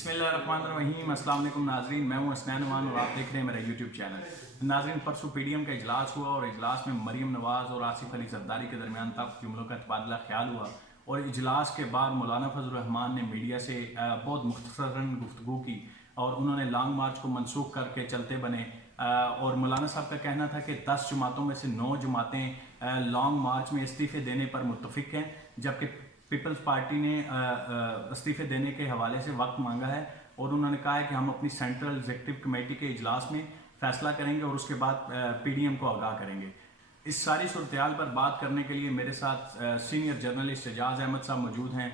बिस्मिल्लाहिर्रहमानिर्रहीम। अस्सलाम वालेकुम नाजरीन, मैं हूं हसनैन अमान और आप देख रहे हैं मेरा यूट्यूब चैनल। नाजरीन, परसों पीडीएम का इजलास हुआ और इजलास में मरीम नवाज़ और आसिफ अली जरदारी के दरमियान तक जुमलों का तबादला ख्याल हुआ और इजलास के बाद मौलाना फजल रहमान ने मीडिया से बहुत मुख्तसरन गुफ्तगू की और उन्होंने लॉन्ग मार्च को मनसूख करके चलते बने। और मौलाना साहब का कहना था कि 10 जमातों में से 9 जमातें लॉन्ग मार्च में इस्तीफ़े देने पर मुत्तफिक हैं, जबकि पीपल्स पार्टी ने इस्तीफ़े देने के हवाले से वक्त मांगा है और उन्होंने कहा है कि हम अपनी सेंट्रल एग्जीक्यूटिव कमेटी के इजलास में फ़ैसला करेंगे और उसके बाद पीडीएम को आगाह करेंगे। इस सारी सूरत पर बात करने के लिए मेरे साथ सीनियर जर्नलिस्ट एजाज अहमद साहब मौजूद हैं,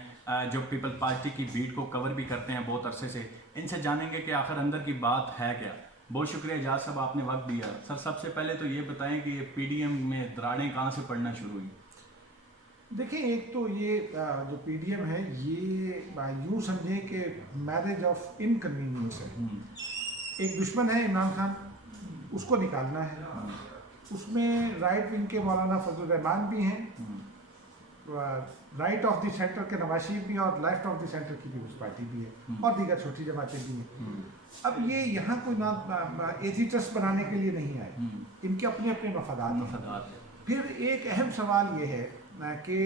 जो पीपल पार्टी की बीट को कवर भी करते हैं बहुत अरसे से। इनसे जानेंगे कि आखिर अंदर की बात है क्या। बहुत शुक्रिया एजाज साहब, आपने वक्त दिया। सर, सबसे पहले तो ये बताएं कि पीडीएम में दरारें कहाँ से पड़ना शुरू हुई? देखिए, एक तो ये जो पीडीएम है ये यूँ समझें कि मैरिज ऑफ इनकन्वीनियंस है। एक दुश्मन है इमरान खान, उसको निकालना है। उसमें राइट विंग के मौलाना फजल रहमान भी हैं, राइट ऑफ द सेंटर के नवाज शरीफ भी हैं और लेफ्ट ऑफ द सेंटर की पीपल्स पार्टी भी है और दीगर छोटी जमातें भी हैं। अब ये यहाँ कोई ना एथिटस बनाने के लिए नहीं आए, इनके अपने अपने मफादात हैं। फिर एक अहम सवाल ये है कि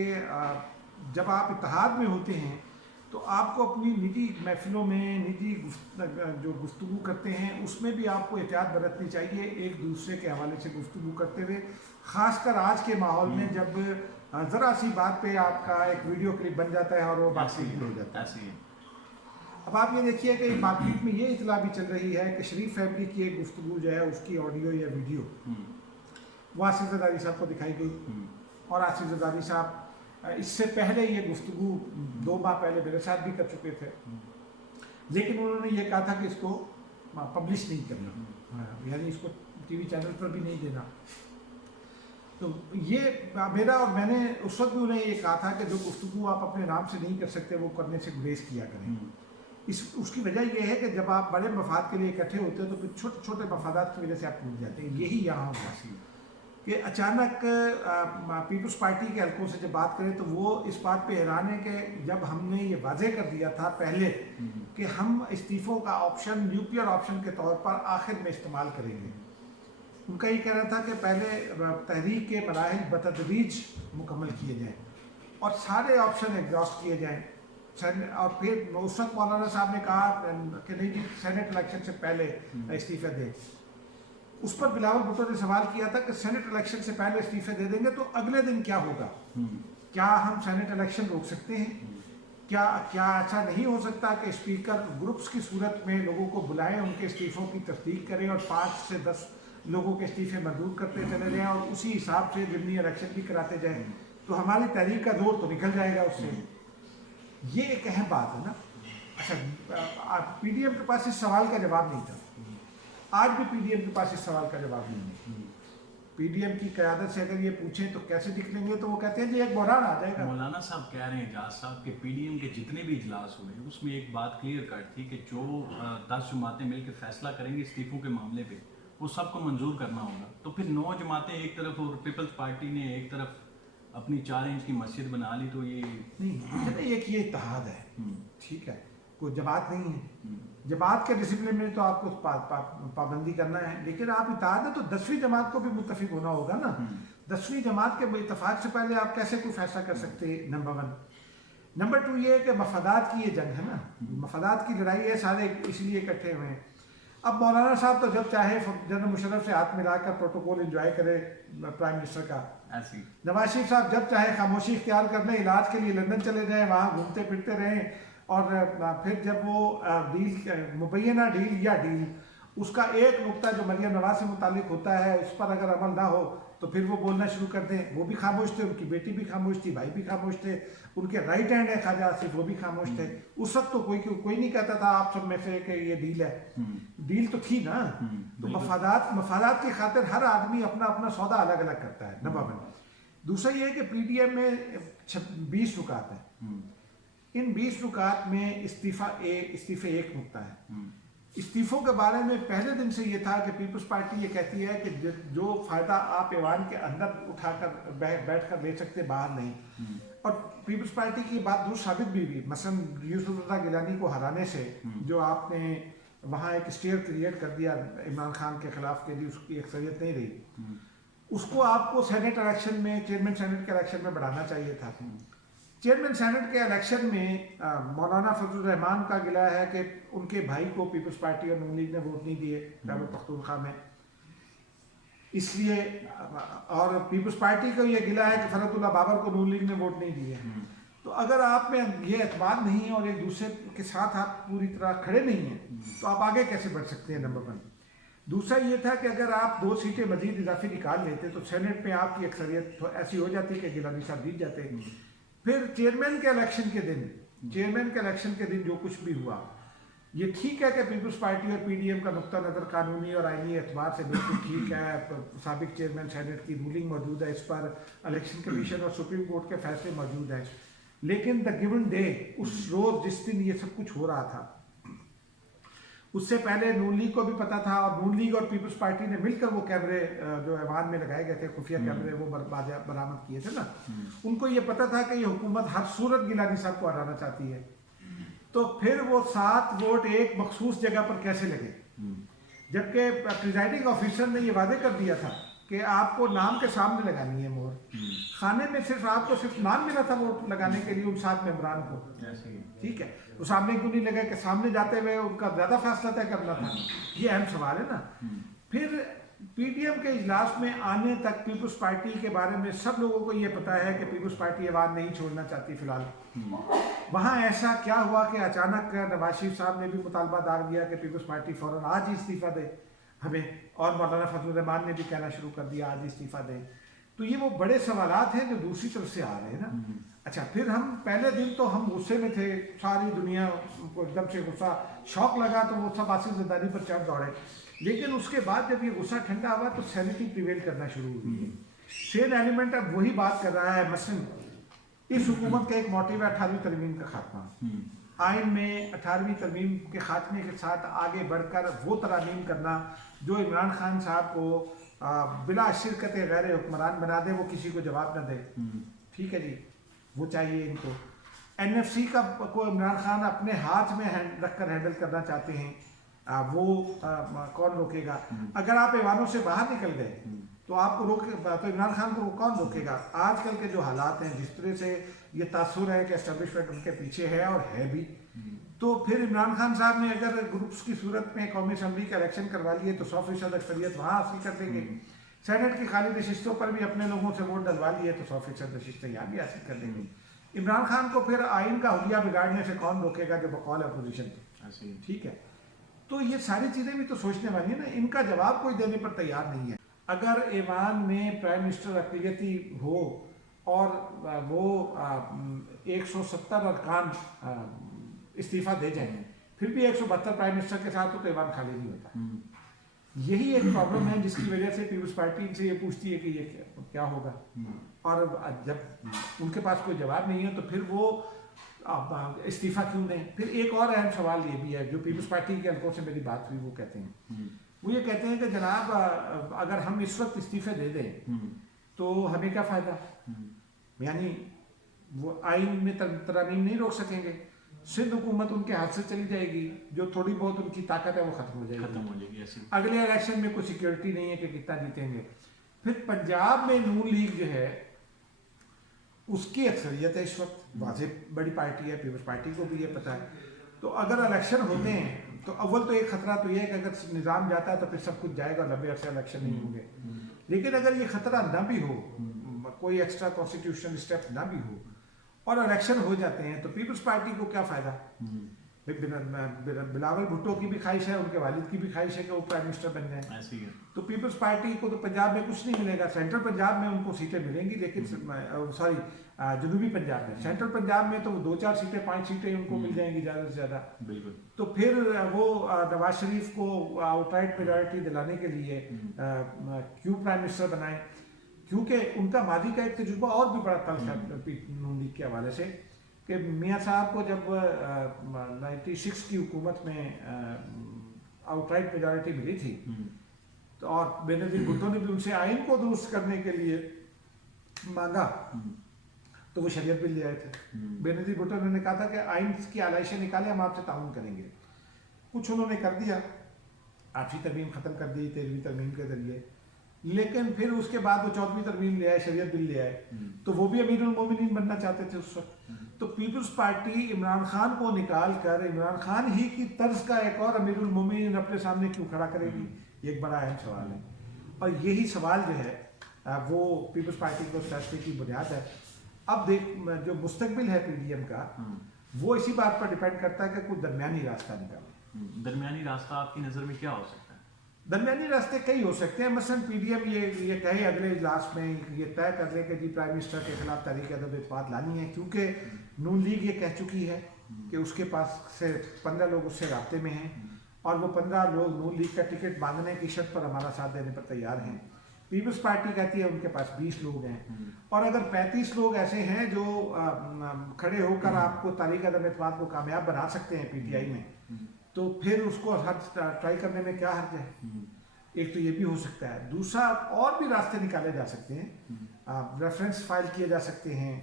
जब आप इत्तेहाद में होते हैं तो आपको अपनी निजी महफिलों में निजी जो गुफ्तगू करते हैं उसमें भी आपको एहतियात बरतनी चाहिए एक दूसरे के हवाले से गुफ्तगू करते हुए, ख़ासकर आज के माहौल में जब ज़रा सी बात पे आपका एक वीडियो क्लिप बन जाता है और वो बातचीत हो जाता है। अब आप ये देखिए कि मार्केट में ये इतला भी चल रही है कि शरीफ फैमिली की एक गुफ्तगू जो है उसकी ऑडियो या वीडियो वो आसिफ जरदारी साहब को दिखाई गई और आसिफ जरदारी साहब इससे पहले ये गुफ्तगू 2 माह पहले मेरे साथ भी कर चुके थे, लेकिन उन्होंने ये कहा था कि इसको पब्लिश नहीं करना, यानी इसको टीवी चैनल पर भी नहीं देना। तो ये मेरा और मैंने उस वक्त भी उन्हें ये कहा था कि जो गुफ्तगू आप अपने नाम से नहीं कर सकते वो करने से गुरेज किया करें। उसकी वजह यह है कि जब आप बड़े मफाद के लिए इकट्ठे होते हैं तो फिर छोटे छोटे मफादात की वजह से आप टूट जाते हैं। यही यहाँ होगा कि अचानक पीपल्स पार्टी के हलकों से जब बात करें तो वो इस बात पे हैरान है कि जब हमने ये वाज़ेह कर दिया था पहले कि हम इस्तीफ़ों का ऑप्शन न्यूक्लियर ऑप्शन के तौर पर आखिर में इस्तेमाल करेंगे, उनका ये कहना था कि पहले तहरीक के मराहिल बतदरीज मुकम्मल किए जाएँ और सारे ऑप्शन एग्जॉस्ट किए जाएँ। और फिर उस वक्त मौलाना साहब ने कहा कि नहीं जी, सेनेट इलेक्शन से पहले इस्तीफ़े दें। उस पर बिलावल भुट्टो ने सवाल किया था कि सेनेट इलेक्शन से पहले इस्तीफे दे देंगे तो अगले दिन क्या होगा? क्या हम सेनेट इलेक्शन रोक सकते हैं? क्या ऐसा नहीं हो सकता कि स्पीकर ग्रुप्स की सूरत में लोगों को बुलाएं, उनके इस्तीफ़ों की तस्दीक करें और 5 से 10 लोगों के इस्तीफे मंजूर करते चले जाएं और उसी हिसाब से ज़िमनी इलेक्शन भी कराते जाएं, तो हमारी तहरीक का दौर तो निकल जाएगा उससे। ये एक अहम बात है ना। अच्छा, पीडीएम के पास इस सवाल का जवाब नहीं था, आज भी पीडीएम के पास इस सवाल का जवाब नहीं है। पीडीएम की क़यादत से अगर ये पूछें तो कैसे निकलेंगे तो वो कहते हैं जी एक बहरान आ जाएगा। मौलाना साहब कह रहे हैं एजाज साहब कि पीडीएम के जितने भी इजलास हुए उसमें एक बात क्लियर कट थी कि जो 10 जमातें मिलकर फैसला करेंगी इस्तीफों के मामले पे वो सबको मंजूर करना होगा। तो फिर 9 जमातें एक तरफ और पीपल्स पार्टी ने एक तरफ अपनी 4 इंच की मस्जिद बना ली, तो ये नहीं, एक ये इत्तेहाद है, ठीक है, कोई जमात नहीं है। जमात के डिसिप्लिन में तो आपको पाबंदी करना है, लेकिन आप इत्तेहाद है तो 10वीं जमात को भी मुत्तफिक होना होगा ना। 10वीं जमात के इत्तेफाक से पहले आप कैसे कोई फैसला कर सकते हैं? नंबर 1। नंबर 2 ये है कि मफादात की ये जंग है ना, मफादात की लड़ाई है, सारे इसलिए इकट्ठे हुए हैं। अब मौलाना साहब तो जब चाहे जनरल मुशर्रफ से हाथ मिलाकर प्रोटोकॉल एंजॉय करे प्राइम मिनिस्टर का, नवाज शरीफ साहब जब चाहे खामोशी इख्तियार करने इलाज के लिए लंदन चले जाएं, वहाँ घूमते फिरते रहें, और फिर जब वो डील मुबैना डील या डील उसका एक नुक्ता जो मरियम नवाज से मुतालिक होता है उस पर अगर अमल ना हो तो फिर वो बोलना शुरू कर दें। वो भी खामोश थे, उनकी बेटी भी खामोश थी, भाई भी खामोश थे, उनके राइट हैंड है ख्वाजा आसिफ, वो भी खामोश थे। उस वक्त तो कोई नहीं कहता था आप सब में से कि ये डील है। डील तो थी ना। तो मफादात की खातिर हर आदमी अपना अपना सौदा अलग अलग करता है, नंबर 1। दूसरा ये है कि पीडीएम में 20 रुकात है, इन 20 रुकात में इस्तीफ़े एक नुक्ता है। استعفوں کے بارے میں پہلے دن سے یہ تھا کہ پیپلز پارٹی یہ کہتی ہے کہ جو فائدہ آپ ایوان کے اندر اٹھا کر بیٹھ کر لے سکتے باہر نہیں، اور پیپلز پارٹی کی بات درست ثابت بھی ہوئی. مثلا یوسف رضا گیلانی کو ہرانے سے جو آپ نے وہاں ایک اسٹیئر کریٹ کر دیا عمران خان کے خلاف کے لیے، اس کی اکثریت نہیں رہی، اس کو آپ کو سینٹ الیکشن میں، چیئرمین سینٹ کے الیکشن میں بڑھانا چاہیے تھا. چیئرمین سینٹ کے الیکشن میں مولانا فضل الرحمان کا گلہ ہے کہ ان کے بھائی کو پیپلز پارٹی اور نون لیگ نے ووٹ نہیں دیے خیبر پختونخوا میں، اس لیے، اور پیپلز پارٹی کا یہ گلہ ہے کہ فرحت اللہ بابر کو نون لیگ نے ووٹ نہیں دیے. تو اگر آپ میں یہ اعتماد نہیں ہے اور ایک دوسرے کے ساتھ آپ پوری طرح کھڑے نہیں ہیں تو آپ آگے کیسے بڑھ سکتے ہیں؟ نمبر 1. دوسرا یہ تھا کہ اگر آپ 2 سیٹیں مزید اضافی نکال لیتے تو سینٹ میں آپ کی اکثریت ایسی ہو جاتی کہ گیلانی صاحب جیت جاتے. پھر چیئرمین کے الیکشن کے دن جو کچھ بھی ہوا، یہ ٹھیک ہے کہ پیپلز پارٹی اور پی ڈی ایم کا نقطہ نظر قانونی اور آئینی اعتبار سے بالکل ٹھیک ہے، سابق چیئرمین سینٹ کی رولنگ موجود ہے، اس پر الیکشن کمیشن اور سپریم کورٹ کے فیصلے موجود ہیں، لیکن دا گیون ڈے، اس روز جس دن یہ سب کچھ ہو رہا تھا، اس سے پہلے نون لیگ کو بھی پتا تھا، اور نون لیگ اور پیپلز پارٹی نے مل کر وہ کیمرے جو ایوان میں لگائے گئے تھے، خفیہ کیمرے، وہ برآمد کیے تھے نا. ان کو یہ پتا تھا کہ یہ حکومت ہر صورت گیلانی صاحب کو ہرانا چاہتی ہے. تو پھر وہ 7 ووٹ ایک مخصوص جگہ پر کیسے لگے؟ جبکہ پریزائڈنگ آفیسر نے یہ واضح کر دیا تھا کہ آپ کو نام کے سامنے لگانی ہے مہر. خانے میں آپ کو صرف نام ملا تھا ووٹ لگانے کے لیے ان 7 ممبران کو، ٹھیک ہے، تو سامنے کیوں نہیں لگا کہ سامنے جاتے ہوئے ان کا زیادہ فیصلہ طے کرنا تھا؟ یہ اہم سوال ہے نا. پھر پی ڈی ایم کے اجلاس میں آنے تک پیپلز پارٹی کے بارے میں سب لوگوں کو یہ پتا ہے کہ پیپلز پارٹی ایوان نہیں چھوڑنا چاہتی فی الحال. وہاں ایسا کیا ہوا کہ اچانک نواز شریف صاحب نے بھی مطالبہ داغ دیا کہ پیپلز پارٹی فوراً آج ہی استعفیٰ دے ہمیں، اور مولانا فضل الرحمان نے بھی کہنا شروع کر دیا آج ہی استعفیٰ دیں. تو یہ وہ بڑے سوالات ہیں جو دوسری طرف سے آ رہے ہیں نا. اچھا، پھر ہم پہلے دن تو ہم غصے میں تھے، ساری دنیا کو ایک دم سے غصہ شوق لگا تو وہ سب آصف زرداری پر چڑھ دوڑے. لیکن اس کے بعد جب یہ غصہ ٹھنڈا ہوا تو سینٹی پریویل کرنا شروع ہوئی ہے. سین ایلیمنٹ اب وہی بات کر رہا ہے. مثلا اس حکومت کا ایک موٹیو ہے 18ویں ترمیم کا خاتمہ. آئین میں 18ویں ترمیم کے خاتمے کے ساتھ آگے بڑھ کر وہ ترامیم کرنا جو عمران خان صاحب کو بلا شرکت غیر حکمران بنا دے، وہ کسی کو جواب نہ دے. ٹھیک ہے جی، وہ چاہیے ان کو. این ایف سی کا کو عمران خان اپنے ہاتھ میں رکھ کر ہینڈل کرنا چاہتے ہیں، وہ کون روکے گا؟ اگر آپ ایوانوں سے باہر نکل گئے تو آپ کو تو عمران خان کو کون روکے گا؟ آج کل کے جو حالات ہیں، جس طرح سے یہ تاثر ہے کہ اسٹیبلشمنٹ ان کے پیچھے ہے اور ہے بھی، تو پھر عمران خان صاحب نے اگر گروپس کی صورت میں قومی اسمبلی کا الیکشن کروا لیے تو 100% اکثریت وہاں حاصل کر دیں گے. سینٹ کی خالی نشستوں پر بھی اپنے لوگوں سے ووٹ ڈلوا لیے تو 100% نشستیں یہاں بھی حاصل کر دیں گے. عمران خان کو پھر آئین کا حلیہ بگاڑنے سے کون روکے گا جو بقول اپوزیشن کی؟ ٹھیک ہے، تو یہ ساری چیزیں بھی تو سوچنے والی ہیں نا. ان کا جواب کوئی دینے پر تیار نہیں ہے. اگر ایوان میں پرائم منسٹر اقلیتی ہو اور وہ 170 ارکان استعفیٰ دے جائیں، پھر بھی 172 پرائم منسٹر کے ساتھ تو ایوان خالی نہیں ہوتا. یہی ایک پرابلم ہے جس کی وجہ سے پیپلز پارٹی ان سے یہ پوچھتی ہے کہ یہ کیا ہوگا، اور جب ان کے پاس کوئی جواب نہیں ہے تو پھر وہ استعفیٰ کیوں دیں. پھر ایک اور اہم سوال یہ بھی ہے جو پیپلز پارٹی کے حلقوں سے میری بات ہوئی، وہ کہتے ہیں، وہ یہ کہتے ہیں کہ جناب اگر ہم اس وقت استعفے دے دیں تو ہمیں کیا فائدہ؟ یعنی وہ آئین میں ترامیم نہیں روک سکیں گے، سندھ حکومت ان کے ہاتھ سے چلی جائے گی، جو تھوڑی بہت ان کی طاقت ہے وہ ختم ہو جائے گی. اگلے الیکشن میں کوئی سیکیورٹی نہیں ہے کہ کتنا جیتیں گے. پھر پنجاب میں نون لیگ جو ہے اس کی اکثریت ہے اس وقت، واضح بڑی پارٹی ہے، پیپلز پارٹی کو بھی یہ پتہ ہے. تو اگر الیکشن ہوتے ہیں تو اول تو ایک خطرہ تو یہ ہے کہ اگر نظام جاتا ہے تو پھر سب کچھ جائے گا، لمبے عرصے الیکشن نہیں ہوں گے. لیکن اگر یہ خطرہ نہ بھی ہو، کوئی ایکسٹرا کانسٹیٹیوشنل اسٹیپ نہ بھی ہو اور الیکشن ہو جاتے ہیں تو پیپلز پارٹی کو کیا فائدہ؟ بلاول بھٹو کی بھی خواہش ہے، ان کے والد کی بھی خواہش ہے کہ وہ پرائم منسٹر بن جائیں. تو پیپلز پارٹی کو تو پنجاب میں کچھ نہیں ملے گا. سینٹرل پنجاب میں ان کو سیٹیں ملیں گی، لیکن جنوبی پنجاب میں، سینٹرل پنجاب میں تو 2-4 سیٹیں 5 سیٹیں ان کو مل جائیں گی زیادہ سے زیادہ. بالکل. تو پھر وہ نواز شریف کو آؤٹ رائٹ میجورٹی دلانے کے لیے کیوں پرائم منسٹر بنائیں؟ کیونکہ ان کا ماضی کا ایک تجربہ اور بھی بڑا تلخ ہے نون لیگ کے حوالے سے، کہ میاں صاحب کو جب 96 کی حکومت میں आउटराइट मेजॉरिटी मिली थी, तो और बेनजीर भुट्टो ने भी उनसे आइन को दुरुस्त करने के लिए मांगा, तो वो शरीयत बिल ले आए थे। बेनजीर भुट्टो ने कहा था कि आइन की आलाइशें निकालें, हम आपसे ताउन करेंगे। कुछ उन्होंने कर दिया, 8वीं तरमीम ख़त्म कर दी 13वीं तरमीम के ज़रिए, लेकिन फिर उसके बाद वो 14वीं तरमीम ले आए, शरीयत बिल ले आए, तो वो भी अमीरुल मोमिनीन बनना चाहते थे उस वक्त। तो पीपल्स पार्टी इमरान खान को निकाल कर इमरान खान ही की तर्ज का एक और अमीरुल मोमिनीन अपने सामने क्यों खड़ा करेगी, ये एक बड़ा अहम सवाल है। और यही सवाल जो है वो पीपल्स पार्टी को फैसले की बुनियाद है। अब देख, जो मुस्तकबिल है पीडीएम का, वो इसी बात पर डिपेंड करता है कि कोई दरमियानी रास्ता निकाले। दरमियानी रास्ता आपकी नज़र में क्या हो सकता है? दरमियानी रास्ते कई हो सकते हैं। मसलन पीडीएम ये कहे अगले इजलास में ये तय कर ले कि जी प्राइम मिनिस्टर के खिलाफ तहरीक अदम इत्तेफाक लानी है, क्योंकि नून लीग ये कह चुकी है कि उसके पास से 15 लोग उससे राब्ते में हैं, और वो 15 लोग नून लीग का टिकट मांगने की शर्त पर हमारा साथ देने पर तैयार हैं। पीपल्स पार्टी कहती है उनके पास 20 लोग हैं, और अगर 35 लोग ऐसे हैं जो खड़े होकर आपको तहरीक अदम इत्तेफाक को कामयाब बना सकते हैं पीटीआई में, तो फिर उसको ट्राई करने में क्या हर्ज है। एक तो ये भी हो सकता है। दूसरा, और भी रास्ते निकाले जा सकते हैं। रेफरेंस फाइल किए जा सकते हैं,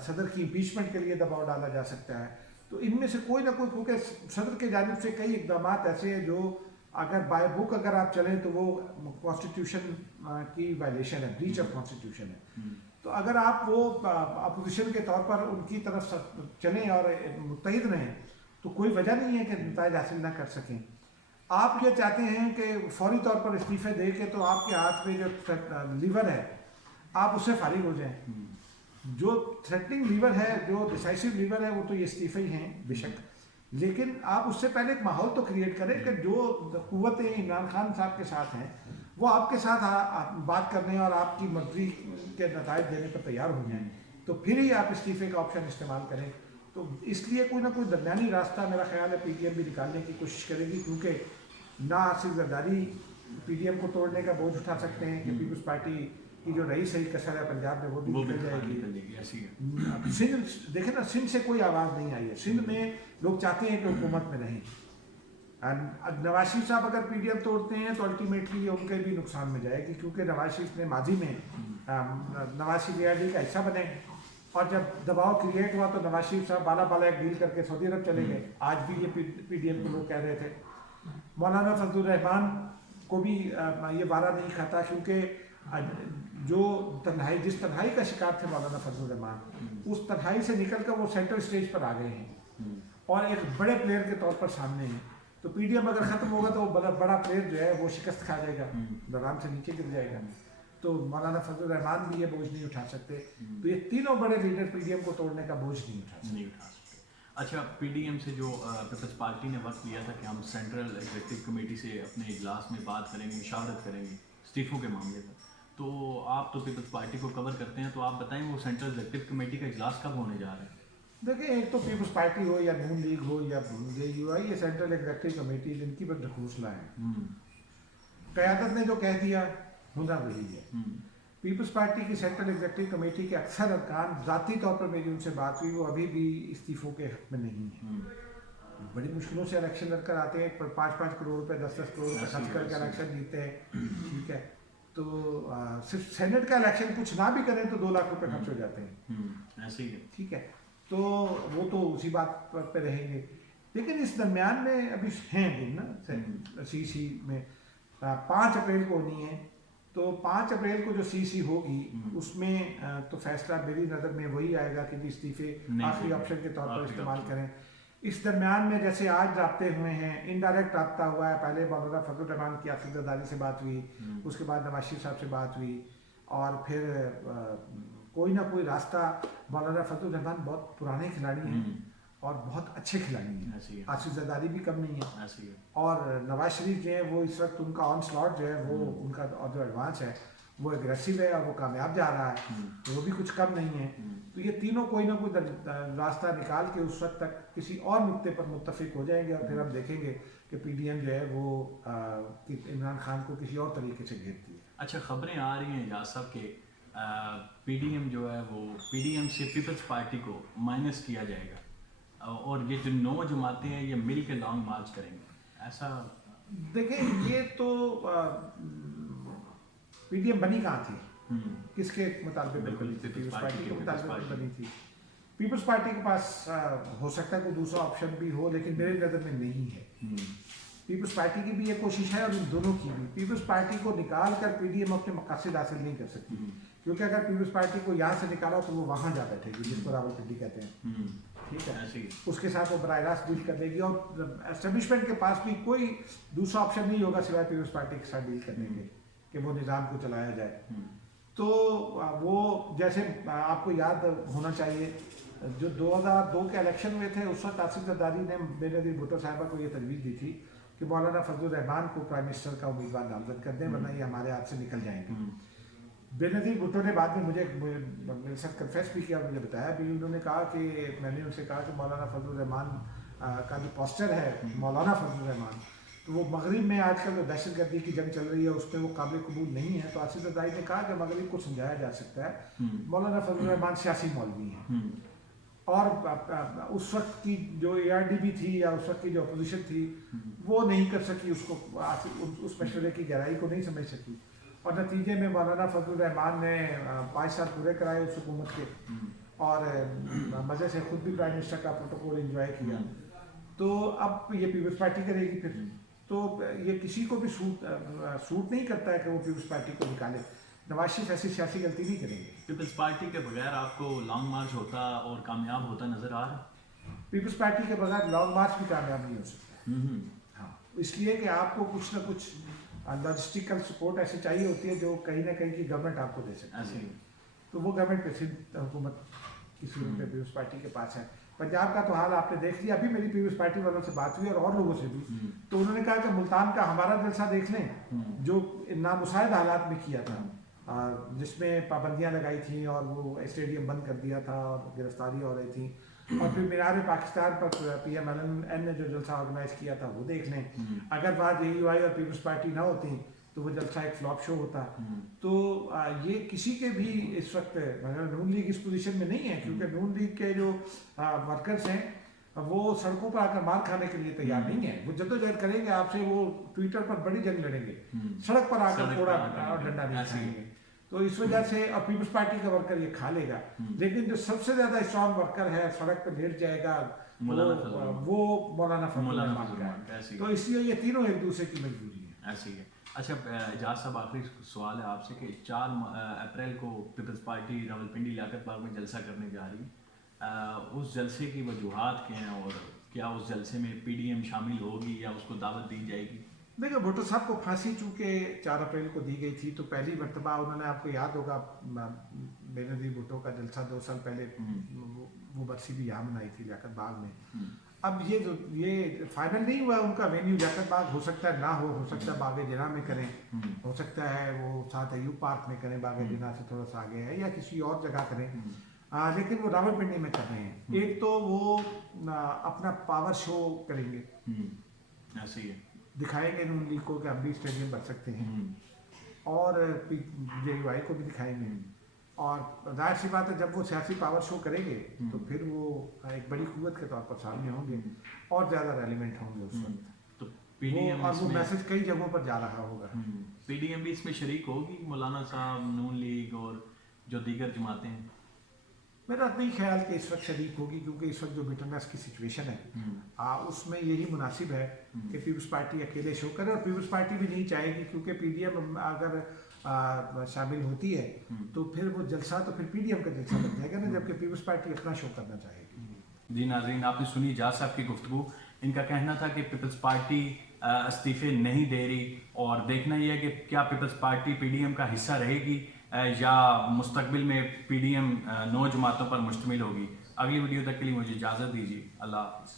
सदर की इम्पीचमेंट के लिए दबाव डाला जा सकता है। तो इनमें से कोई ना कोई, क्योंकि सदर के जानिब से कई इकदाम ऐसे हैं जो अगर बाय बुक अगर आप चलें तो वो कॉन्स्टिट्यूशन की वायलेशन है, ब्रीच ऑफ कॉन्स्टिट्यूशन है। तो अगर आप वो अपोजिशन के तौर पर उनकी तरफ चलें और मुत्तहिद रहें, तो कोई वजह नहीं है कि नताइज हासिल ना कर सकें। आप ये चाहते हैं कि फौरी तौर पर इस्तीफे दे के तो आपके हाथ में जो लीवर है आप उससे फारिग हो जाएं। जो थ्रेटनिंग लीवर है, जो डिसाइसिव लीवर है, वो तो ये इस्तीफे ही हैं बेशक, लेकिन आप उससे पहले एक माहौल तो क्रिएट करें कि जो कुव्वतें इमरान खान साहब के साथ हैं वो आपके साथ बात करने और आपकी मर्जी के नताइज देने पर तैयार हो जाएं, तो फिर ही आप इस्तीफे का ऑप्शन इस्तेमाल करें। तो इसलिए कोई ना कोई दरमियानी रास्ता मेरा ख्याल है पीडीएम भी निकालने की कोशिश करेगी, क्योंकि ना आसिफ जरदारी पीडीएम को तोड़ने का बोझ उठा सकते हैं कि पीपल्स पार्टी की जो रईस है कसर है पंजाब में वो भी निकल जाएगी। सिंध देखें ना, सिंध से कोई आवाज़ नहीं आई है। सिंध में लोग चाहते हैं कि हुकूमत में रहें। नवाज शरीफ साहब अगर पीडीएम तोड़ते हैं तो अल्टीमेटली उनके भी नुकसान में जाएगी, क्योंकि नवाज शरीफ ने माजी में नवाज शरीफ ARD का हिस्सा बने, और जब दबाव क्रिएट हुआ तो नवाज शरीफ साहब बाला एक डील करके सऊदी अरब चले गए। आज भी ये पीडीएम को लोग कह रहे थे। मौलाना फजलुर रहमान को भी ये वारा नहीं खाता, क्योंकि जो तन्हाई, जिस तन्हाई का शिकार थे मौलाना फजलुर रहमान, उस तन्हाई से निकल कर वो सेंट्रल स्टेज पर आ गए हैं और एक बड़े प्लेयर के तौर पर सामने हैं। तो पीडीएम अगर ख़त्म होगा तो वो बड़ा प्लेयर जो है वो शिकस्त खा जाएगा, दराम से नीचे गिर जाएगा। तो मौलाना फजलुर रहमान भी ये बोझ नहीं उठा सकते। तो ये तीनों बड़े लीडर पीडीएम को तोड़ने का बोझ नहीं उठा सकते। अच्छा, पीडीएम से जो पीपल्स पार्टी ने वक्त लिया था कि हम सेंट्रल एग्जीक्यूटिव कमेटी से अपने इजलास में बात करेंगे, मुशावरत करेंगे इस्तीफों के मामले पर, तो आप तो पीपल्स पार्टी को कवर करते हैं, तो आप बताएं वो सेंट्रल एग्जीक्यूटिव कमेटी का इजलास कब होने जा रहा है? देखिए, एक तो पीपल्स पार्टी हो या नून लीग हो या JUI, ये सेंट्रल एग्जीक्यूटिव कमेटी जिनकी पर ढकूसला है। क़यादत ने जो कह दिया होना वही है। पीपल्स पार्टी की सेंट्रल एग्जीक्यूटिव कमेटी के अक्सर अरकान, ज़ाती तौर पर मेरी उनसे बात हुई, वो अभी भी इस्तीफ़ों के हक़ में नहीं है। बड़ी मुश्किलों से इलेक्शन लड़कर आते हैं, 5-5 करोड़ रुपए 10-10 करोड़ रुपए खर्च करके इलेक्शन जीते हैं, ठीक है। तो सिर्फ सेनेट का इलेक्शन कुछ ना भी करें तो 2 लाख रुपए खर्च हो जाते हैं, ऐसे ही है, ठीक है। तो वो तो उसी बात पे रहेंगे। लेकिन इस दरमियान में अभी हैं दिन ना CC में 5 अप्रैल को होनी है, तो 5 अप्रैल को जो CC होगी उसमें तो फैसला मेरी नज़र में वही आएगा कि इस्तीफे आखिरी ऑप्शन के तौर पर इस्तेमाल करें। इस दरमियान में जैसे आज राब्ते हुए हैं, इनडायरेक्ट राब्ता हुआ है। पहले मौलाना फजलुर रहमान की आसिफ जरदारी से बात हुई, उसके बाद नवाज शरीफ साहब से बात हुई, और फिर कोई ना कोई रास्ता। मौलाना फजलुर रहमान बहुत पुराने खिलाड़ी हैं और बहुत अच्छे खिलाड़ी हैं, आसिफ जरदारी भी कम नहीं है, और नवाज शरीफ जो है वो इस वक्त उनका ऑन स्लॉट जो है वो उनका और जो एडवांस है वो एग्रेसिव है और वो कामयाब जा रहा है, तो वो भी कुछ कम नहीं है। तो ये तीनों कोई ना कोई रास्ता निकाल के उस वक्त तक किसी और नुक्ते पर मुत्तफिक हो जाएंगे, और फिर हम देखेंगे कि पीडीएम जो है वो इमरान खान को किसी और तरीके से घेरती है। अच्छा, खबरें आ रही हैं एजाज साहब के पीडीएम जो है वो पीडीएम से पीपल्स पार्टी को माइनस किया जाएगा, और ये जो 9 जमातें हैं ये मिल के लॉन्ग मार्च करेंगे, ऐसा देखें ये तो पीडीएम बनी कहाँ थी, किसके मुताबिक बिल्कुल, बनी थी? पीपल्स पीपल्स पार्टी पार्टी के के मुताबिक पीपल्स बनी थी। पीपल्स पार्टी के पास हो सकता है कोई दूसरा ऑप्शन भी हो, लेकिन मेरे नज़र में नहीं है। पीपल्स पार्टी की भी ये कोशिश है और इन दोनों की भी। पीपल्स पार्टी को निकाल कर पीडीएम अपने मकासद हासिल नहीं कर सकती, क्योंकि अगर पीपल्स पार्टी को यहाँ से निकाला तो वो वहाँ जा बैठेगी, जिसको रावलपिंडी कहते हैं, ठीक है। उसके साथ वो बराह रास्त डील कर देगी और एस्टेब्लिशमेंट के पास भी कोई दूसरा ऑप्शन नहीं होगा सिवाय पीपल्स पार्टी के साथ डील करने के कि वो निज़ाम को चलाया जाए। तो वो जैसे आपको याद होना चाहिए, जो 2002 के इलेक्शन हुए थे उस वक्त आसिफ जरदारी ने बेनज़ीर भुट्टो साहिबा को ये तजवीज़ दी थी कि मौलाना फजलुर रहमान को प्राइम मिनिस्टर का उम्मीदवार नामजद कर दें, वरना ये हमारे हाथ से निकल जाएंगे। बेनज़ीर भुट्टो ने बाद में मुझे मेरे साथ कन्फेस भी किया और मुझे बताया भी, उन्होंने कहा कि मैंने उनसे कहा कि मौलाना फजलुर रहमान का जो पोस्टर है मौलाना फजलुर रहमान, तो वो मगरिब में आजकल जो दहशतगर्दी की जंग चल रही है उसमें वो काबिल कबूल नहीं है। तो आसिफ जरदारी ने कहा कि मगरिब को समझाया जा सकता है, मौलाना फजलुर रहमान सियासी मौलवी हैं और उस वक्त की जो ARDB थी या उस वक्त की जो अपोजिशन थी वो नहीं कर सकी उसको, उस मशवरे की गहराई को नहीं समझ सकी, और नतीजे में मौलाना फजलुर रहमान ने 5 साल पूरे कराए उस हुकूमत के और मज़े से खुद भी प्राइम मिनिस्टर का प्रोटोकॉल एंजॉय किया। तो अब ये पीपल्स पार्टी करेगी फिर, तो ये किसी को भी सूट नहीं करता है कि वो पीपल्स पार्टी को निकाले। नवाज शरीफ ऐसी सियासी गलती नहीं करेंगे। पीपल्स पार्टी के बगैर आपको लॉन्ग मार्च होता और कामयाब होता नजर आ रहा? पीपल्स पार्टी के बगैर लॉन्ग मार्च भी कामयाब नहीं हो सकता। हाँ, इसलिए कि आपको कुछ ना कुछ लॉजिस्टिकल सपोर्ट ऐसी चाहिए होती है जो कहीं ना कहीं की गवर्नमेंट आपको दे सकती है। तो वो गवर्नमेंट प्रेसिडेंट हुकूमत की सूरत में पीपल्स पार्टी के पास है। पंजाब का तो हाल आपने देख लिया, अभी मेरी पीपल्स पार्टी वालों से बात हुई और लोगों से भी, तो उन्होंने कहा कि मुल्तान का हमारा जलसा देख लें जो नामुसाइद हालात में किया था, जिसमें पाबंदियां लगाई थी और वो स्टेडियम बंद कर दिया था और गिरफ्तारी हो रही थी, और फिर मीनार पाकिस्तान पर PMLN ने जो जलसा ऑर्गेनाइज किया था वो देख लें। अगर बात AUI और पीपल्स पार्टी ना होती तो वो जलसा एक फ्लॉप शो होता। तो ये किसी के भी इस वक्त नून लीग इस पोजीशन में नहीं है, क्योंकि नून लीग के जो वर्कर्स हैं वो सड़कों पर आकर मार खाने के लिए तैयार नहीं है। वो जद्दोजहद करेंगे आपसे, वो ट्विटर पर बड़ी जंग लड़ेंगे, सड़क पर आकर थोड़ा डंडा नहीं खाएंगे। तो इस वजह से अब पीपल्स पार्टी का वर्कर ये खा लेगा, लेकिन जो सबसे ज्यादा स्ट्रॉन्ग वर्कर है सड़क पर लेट जाएगा वो मौलाना फजलुर रहमान का है। तो इसलिए ये तीनों एक दूसरे की मजबूरी है। ऐसी है। अच्छा एजाज साहब, आखिरी सवाल है आपसे कि 4 अप्रैल को पीपल्स पार्टी रावलपिंडी लियाकत बाग में जलसा करने जा रही है, उस जलसे की वजूहात क्या हैं और क्या उस जलसे में PDM शामिल होगी या उसको दावत दी जाएगी? देखिए, भुट्टो साहब को फांसी चूंकि 4 अप्रैल को दी गई थी, तो पहली मरतबा उन्होंने, आपको याद होगा बेनज़ीर भुट्टो का जलसा 2 साल पहले वो बरसी भी यहाँ मनाई थी लियाकत बाग में। अब ये फाइनल नहीं हुआ उनका वेन्यू, लियाकत बाग हो सकता है ना हो सकता है बाग जिना में करें, हो सकता है वो साथ अयूब पार्क में करें, बाग जिना से थोड़ा सा आगे है, या किसी और जगह करें, लेकिन वो रावलपिंडी में कर रहे हैं। एक तो वो अपना पावर शो करेंगे, ऐसे ही दिखाएंगे नून लीग को कि हम भी स्टेडियम बन सकते हैं, और JUI को भी दिखाएंगे, और जाहिर सी बात है जब वो सियासी पावर शो करेंगे तो फिर वो एक बड़ी कुव्वत के तौर पर सामने होंगे और ज़्यादा रेलिवेंट होंगे उस वक्त। तो PDM और वो मैसेज कई जगहों पर जा रहा होगा। PDM भी इसमें शरीक होगी, मौलाना साहब, नून लीग और जो दीगर जमातें हैं? मेरा नहीं ख्याल कि इस वक्त शरीक होगी, क्योंकि इस वक्त जो बिटरनेस की सिचुएशन है उसमें यही मुनासिब है कि पीपल्स पार्टी अकेले शो करे, और पीपल्स पार्टी भी नहीं चाहेगी, क्योंकि PDM अगर शामिल होती है तो फिर वो जलसा तो फिर PDM का जलसा बन जाएगा ना, जबकि पीपल्स पार्टी अपना शो करना चाहेगी। जी नाज़रीन, आपने सुनी एजाज साहब की गुफ्तगू। इनका कहना था कि पीपल्स पार्टी इस्तीफे नहीं दे रही, और देखना यह है कि क्या पीपल्स पार्टी PDM का हिस्सा रहेगी या मुस्तकबिल में PDM 9 जमातों पर मुश्तमिल होगी। अगली वीडियो तक के लिए मुझे इजाज़त दीजिए। अल्लाह हाफ़िज़।